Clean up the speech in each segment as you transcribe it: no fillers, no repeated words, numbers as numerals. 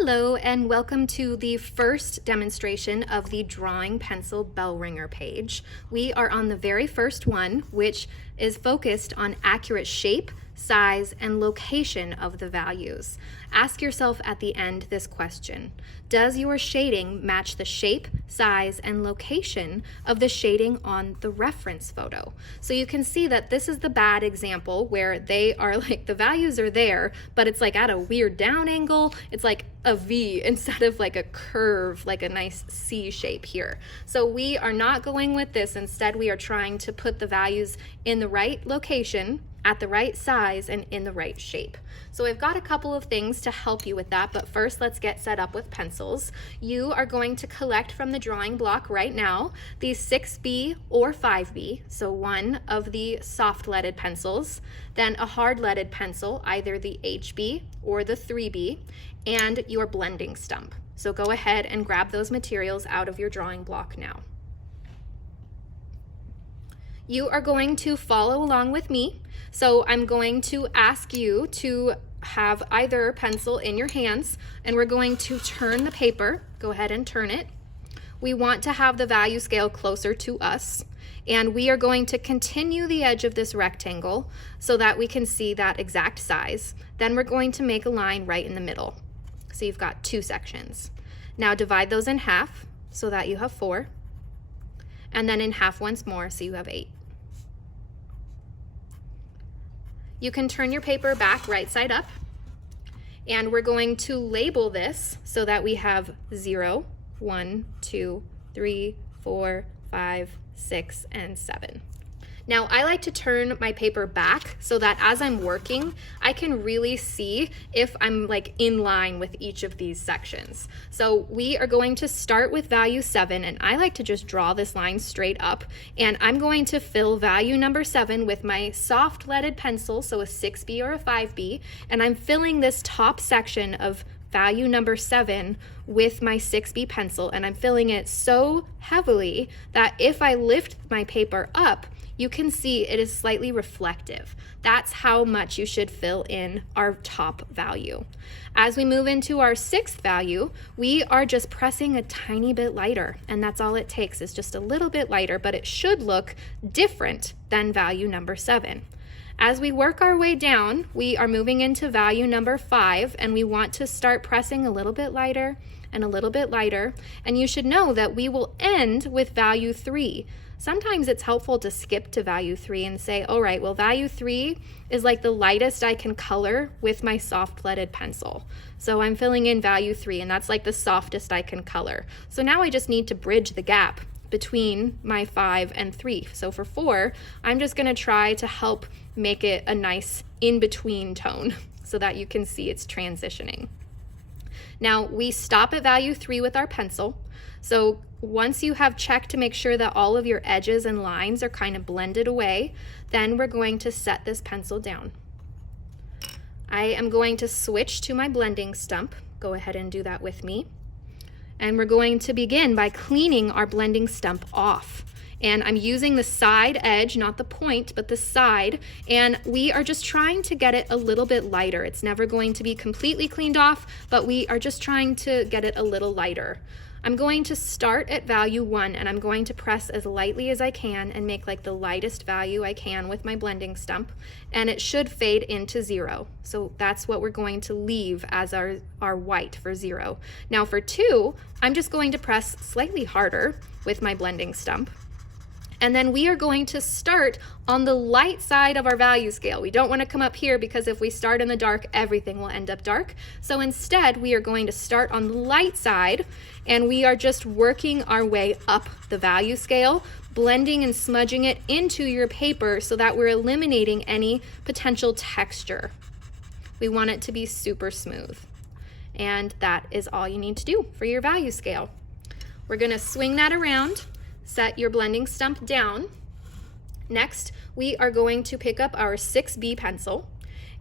Hello and welcome to the first demonstration of the Drawing Pencil Bellringer page. We are on the very first one, which is focused on accurate shape, size, and location of the values. Ask yourself at the end this question: does your shading match the shape, size, and location of the shading on the reference photo? So you can see that this is the bad example where they are like, the values are there, but it's like at a weird down angle. It's like a V instead of like a curve, like a nice C shape here. So we are not going with this. Instead, we are trying to put the values in the right location, at the right size, and in the right shape. So I've got a couple of things to help you with that, but first let's get set up with pencils. You are going to collect from the drawing block right now these 6B or 5B, so one of the soft leaded pencils, then a hard leaded pencil, either the HB or the 3B, and your blending stump. So go ahead and grab those materials out of your drawing block now. You are going to follow along with me. So I'm going to ask you to have either pencil in your hands, and we're going to turn the paper. Go ahead and turn it. We want to have the value scale closer to us, and we are going to continue the edge of this rectangle so that we can see that exact size. Then we're going to make a line right in the middle. So you've got two sections. Now divide those in half so that you have 4, and then in half once more so you have 8. You can turn your paper back right side up, and we're going to label this so that we have 0, 1, 2, 3, 4, 5, 6, and 7. Now I like to turn my paper back so that as I'm working, I can really see if I'm like in line with each of these sections. So we are going to start with value 7, and I like to just draw this line straight up, and I'm going to fill value number 7 with my soft leaded pencil, so a 6B or a 5B, and I'm filling this top section of value number 7 with my 6B pencil, and I'm filling it so heavily that if I lift my paper up, you can see it is slightly reflective. That's how much you should fill in our top value. As we move into our 6th value, we are just pressing a tiny bit lighter, and that's all it takes, is just a little bit lighter, but it should look different than value number 7. As we work our way down, we are moving into value number 5, and we want to start pressing a little bit lighter and a little bit lighter, and you should know that we will end with value 3. Sometimes it's helpful to skip to value 3 and say, all right, well, value 3 is like the lightest I can color with my soft leaded pencil. So I'm filling in value 3, and that's like the softest I can color. So now I just need to bridge the gap between my 5 and 3. So for 4, I'm just gonna try to help make it a nice in-between tone so that you can see it's transitioning. Now we stop at value 3 with our pencil. So once you have checked to make sure that all of your edges and lines are kind of blended away, then we're going to set this pencil down. I am going to switch to my blending stump. Go ahead and do that with me. And we're going to begin by cleaning our blending stump off. And I'm using the side edge, not the point, but the side, and we are just trying to get it a little bit lighter. It's never going to be completely cleaned off, but we are just trying to get it a little lighter. I'm going to start at value 1, and I'm going to press as lightly as I can and make like the lightest value I can with my blending stump, and it should fade into 0. So that's what we're going to leave as our white for 0. Now for 2, I'm just going to press slightly harder with my blending stump. And then we are going to start on the light side of our value scale. We don't want to come up here because if we start in the dark, everything will end up dark. So instead, we are going to start on the light side, and we are just working our way up the value scale, blending and smudging it into your paper so that we're eliminating any potential texture. We want it to be super smooth. And that is all you need to do for your value scale. We're going to swing that around. Set your blending stump down. Next, we are going to pick up our 6B pencil,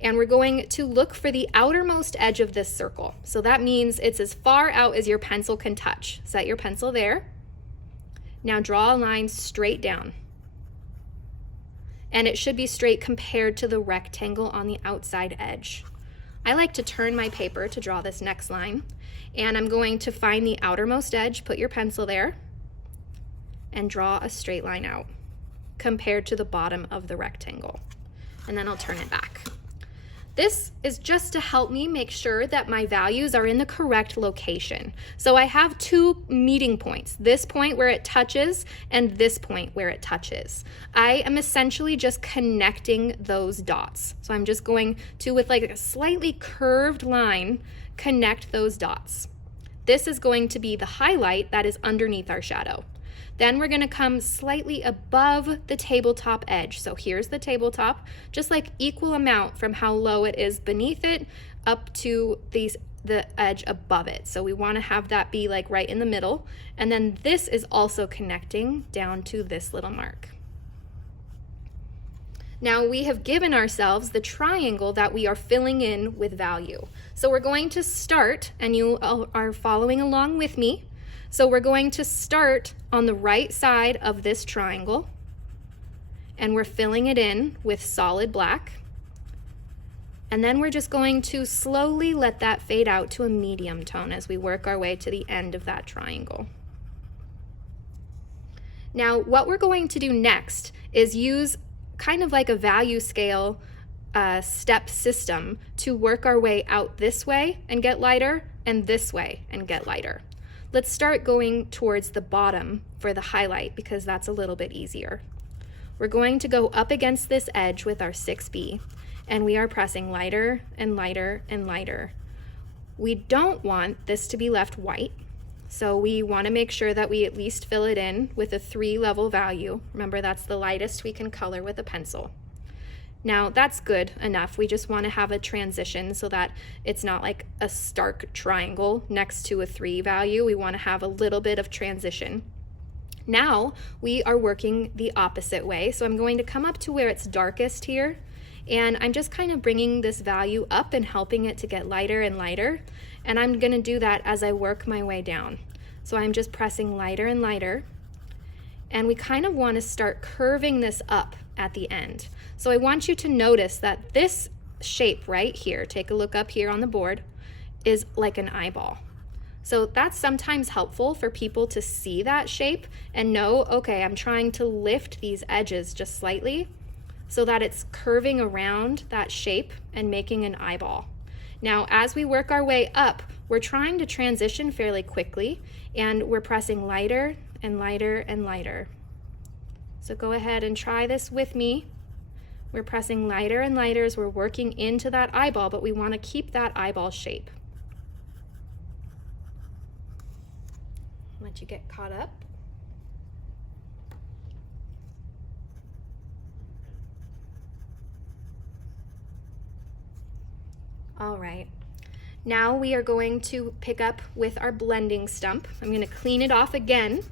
and we're going to look for the outermost edge of this circle. So that means it's as far out as your pencil can touch. Set your pencil there. Now draw a line straight down. And it should be straight compared to the rectangle on the outside edge. I like to turn my paper to draw this next line, and I'm going to find the outermost edge, put your pencil there, and draw a straight line out compared to the bottom of the rectangle. And then I'll turn it back. This is just to help me make sure that my values are in the correct location. So I have two meeting points, this point where it touches and this point where it touches. I am essentially just connecting those dots. So I'm just going to, with like a slightly curved line, connect those dots. This is going to be the highlight that is underneath our shadow. Then we're gonna come slightly above the tabletop edge. So here's the tabletop, just like equal amount from how low it is beneath it up to the edge above it. So we wanna have that be like right in the middle. And then this is also connecting down to this little mark. Now we have given ourselves the triangle that we are filling in with value. So we're going to start, and you are following along with me. So we're going to start on the right side of this triangle, and we're filling it in with solid black. And then we're just going to slowly let that fade out to a medium tone as we work our way to the end of that triangle. Now, what we're going to do next is use kind of like a value scale step system to work our way out this way and get lighter, and this way and get lighter. Let's start going towards the bottom for the highlight because that's a little bit easier. We're going to go up against this edge with our 6B, and we are pressing lighter and lighter and lighter. We don't want this to be left white, so we want to make sure that we at least fill it in with a 3-level value. Remember, that's the lightest we can color with a pencil. Now that's good enough. We just want to have a transition so that it's not like a stark triangle next to a 3 value. We want to have a little bit of transition. Now we are working the opposite way. So I'm going to come up to where it's darkest here, and I'm just kind of bringing this value up and helping it to get lighter and lighter. And I'm going to do that as I work my way down. So I'm just pressing lighter and lighter. And we kind of want to start curving this up at the end. So I want you to notice that this shape right here, take a look up here on the board, is like an eyeball. So that's sometimes helpful for people to see that shape and know, okay, I'm trying to lift these edges just slightly so that it's curving around that shape and making an eyeball. Now, as we work our way up, we're trying to transition fairly quickly, and we're pressing lighter and lighter and lighter. So go ahead and try this with me. We're pressing lighter and lighter as we're working into that eyeball, but we want to keep that eyeball shape. Let you get caught up. All right. Now we are going to pick up with our blending stump. I'm going to clean it off again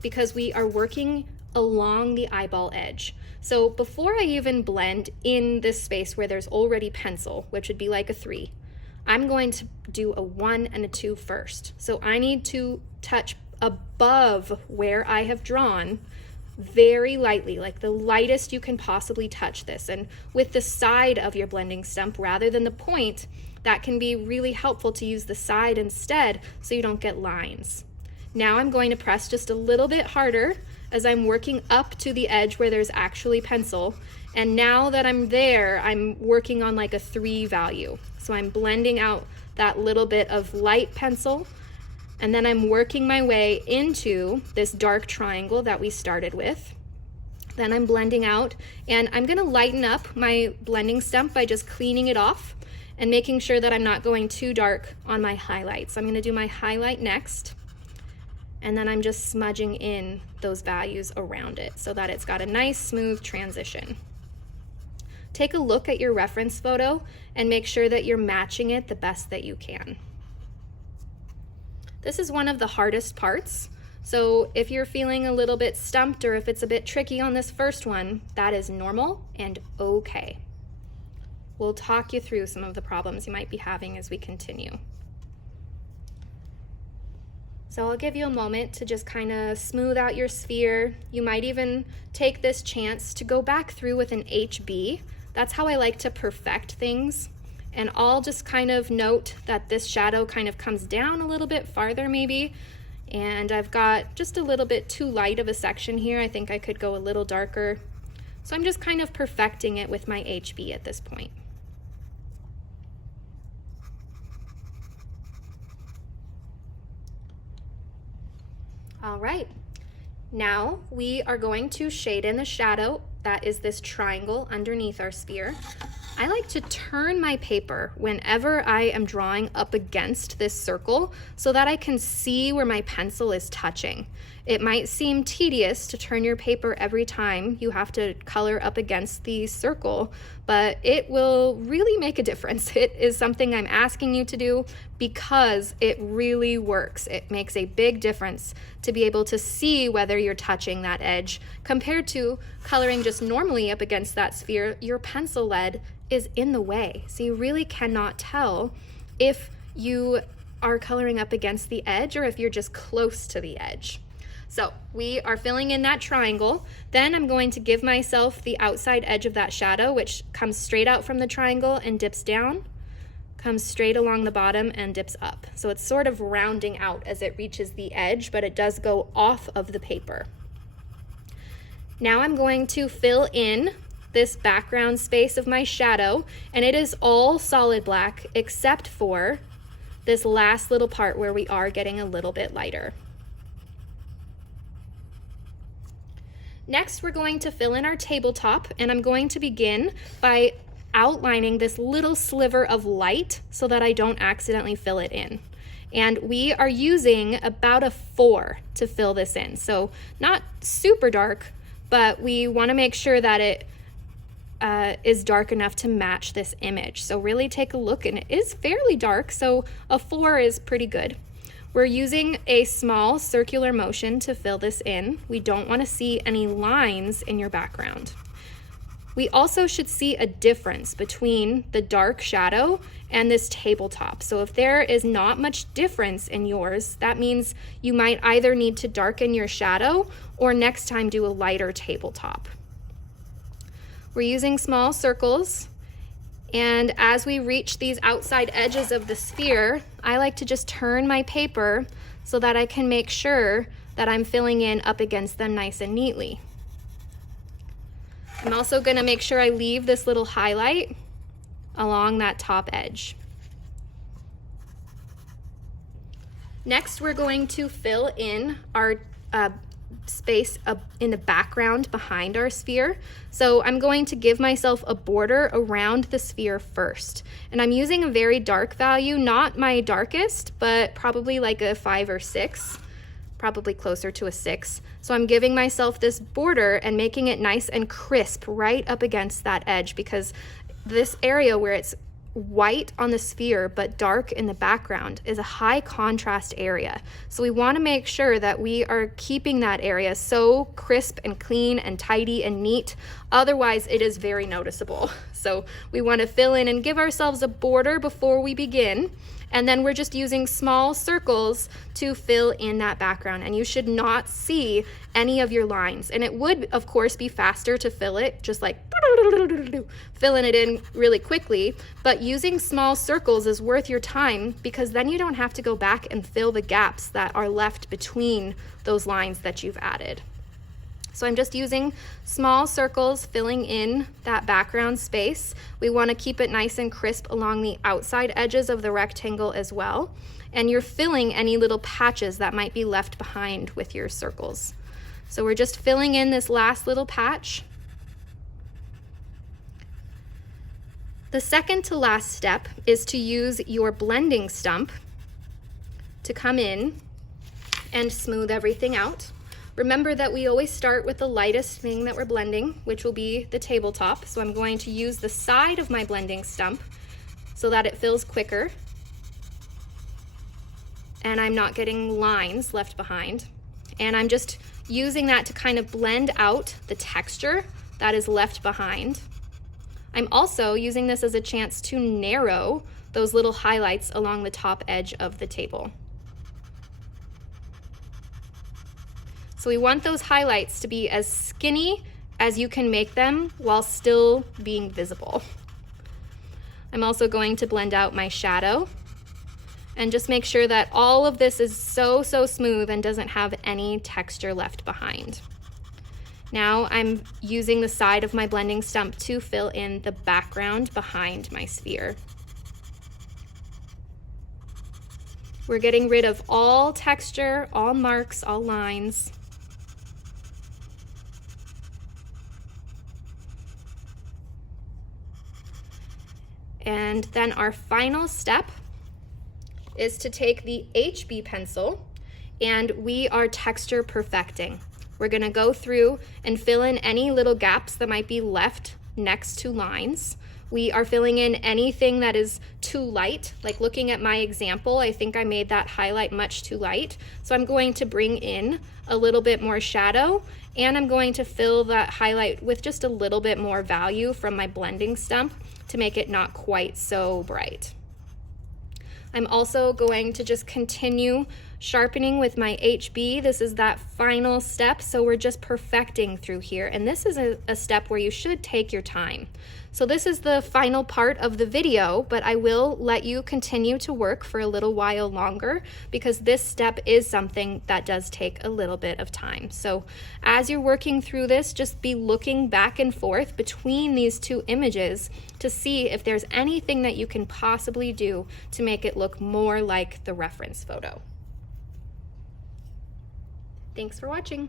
because we are working along the eyeball edge. So before I even blend in this space where there's already pencil, which would be like a 3, I'm going to do a 1 and a 2 first. So I need to touch above where I have drawn very lightly, like the lightest you can possibly touch this. And with the side of your blending stump rather than the point, that can be really helpful to use the side instead so you don't get lines. Now I'm going to press just a little bit harder as I'm working up to the edge where there's actually pencil. And now that I'm there, I'm working on like a 3 value. So I'm blending out that little bit of light pencil, and then I'm working my way into this dark triangle that we started with. Then I'm blending out, and I'm gonna lighten up my blending stump by just cleaning it off and making sure that I'm not going too dark on my highlights. I'm gonna do my highlight next, and then I'm just smudging in those values around it so that it's got a nice smooth transition. Take a look at your reference photo and make sure that you're matching it the best that you can. This is one of the hardest parts, so if you're feeling a little bit stumped or if it's a bit tricky on this first one, that is normal and okay. We'll talk you through some of the problems you might be having as we continue. So I'll give you a moment to just kind of smooth out your sphere. You might even take this chance to go back through with an HB. That's how I like to perfect things And I'll just kind of note that this shadow kind of comes down a little bit farther maybe. And I've got just a little bit too light of a section here. I think I could go a little darker. So I'm just kind of perfecting it with my HB at this point. All right, now we are going to shade in the shadow. That is this triangle underneath our sphere. I like to turn my paper whenever I am drawing up against this circle so that I can see where my pencil is touching. It might seem tedious to turn your paper every time you have to color up against the circle, but it will really make a difference. It is something I'm asking you to do because it really works. It makes a big difference to be able to see whether you're touching that edge compared to coloring just normally up against that sphere. Your pencil lead is in the way, so you really cannot tell if you are coloring up against the edge or if you're just close to the edge. So we are filling in that triangle. Then I'm going to give myself the outside edge of that shadow, which comes straight out from the triangle and dips down, comes straight along the bottom and dips up. So it's sort of rounding out as it reaches the edge, but it does go off of the paper. Now I'm going to fill in this background space of my shadow, and it is all solid black except for this last little part where we are getting a little bit lighter. Next, we're going to fill in our tabletop, and I'm going to begin by outlining this little sliver of light so that I don't accidentally fill it in. And we are using about a 4 to fill this in. So not super dark, but we want to make sure that it is dark enough to match this image. So really take a look, and it is fairly dark, so a 4 is pretty good. We're using a small circular motion to fill this in. We don't want to see any lines in your background. We also should see a difference between the dark shadow and this tabletop. So if there is not much difference in yours, that means you might either need to darken your shadow or next time do a lighter tabletop. We're using small circles, and as we reach these outside edges of the sphere, I like to just turn my paper so that I can make sure that I'm filling in up against them nice and neatly. I'm also going to make sure I leave this little highlight along that top edge. Next, we're going to fill in our space in the background behind our sphere. So I'm going to give myself a border around the sphere first. And I'm using a very dark value, not my darkest, but probably like a 5 or 6, probably closer to a 6. So I'm giving myself this border and making it nice and crisp right up against that edge, because this area where it's white on the sphere but dark in the background is a high contrast area. So we want to make sure that we are keeping that area so crisp and clean and tidy and neat. Otherwise, it is very noticeable. So we want to fill in and give ourselves a border before we begin. And then we're just using small circles to fill in that background. And you should not see any of your lines. And it would, of course, be faster to fill it, just like filling it in really quickly. But using small circles is worth your time, because then you don't have to go back and fill the gaps that are left between those lines that you've added. So I'm just using small circles, filling in that background space. We want to keep it nice and crisp along the outside edges of the rectangle as well. And you're filling any little patches that might be left behind with your circles. So we're just filling in this last little patch. The second to last step is to use your blending stump to come in and smooth everything out. Remember that we always start with the lightest thing that we're blending, which will be the tabletop. So I'm going to use the side of my blending stump so that it fills quicker and I'm not getting lines left behind. And I'm just using that to kind of blend out the texture that is left behind. I'm also using this as a chance to narrow those little highlights along the top edge of the table. So we want those highlights to be as skinny as you can make them while still being visible. I'm also going to blend out my shadow and just make sure that all of this is so smooth and doesn't have any texture left behind. Now I'm using the side of my blending stump to fill in the background behind my sphere. We're getting rid of all texture, all marks, all lines. And then our final step is to take the HB pencil, and we are texture perfecting. We're gonna go through and fill in any little gaps that might be left next to lines. We are filling in anything that is too light. Like looking at my example, I think I made that highlight much too light. So I'm going to bring in a little bit more shadow, and I'm going to fill that highlight with just a little bit more value from my blending stump to make it not quite so bright. I'm also going to just continue sharpening with my HB. This is that final step, so we're just perfecting through here. And this is a step where you should take your time. So this is the final part of the video, but I will let you continue to work for a little while longer because this step is something that does take a little bit of time. So as you're working through this, just be looking back and forth between these two images to see if there's anything that you can possibly do to make it look more like the reference photo. Thanks for watching.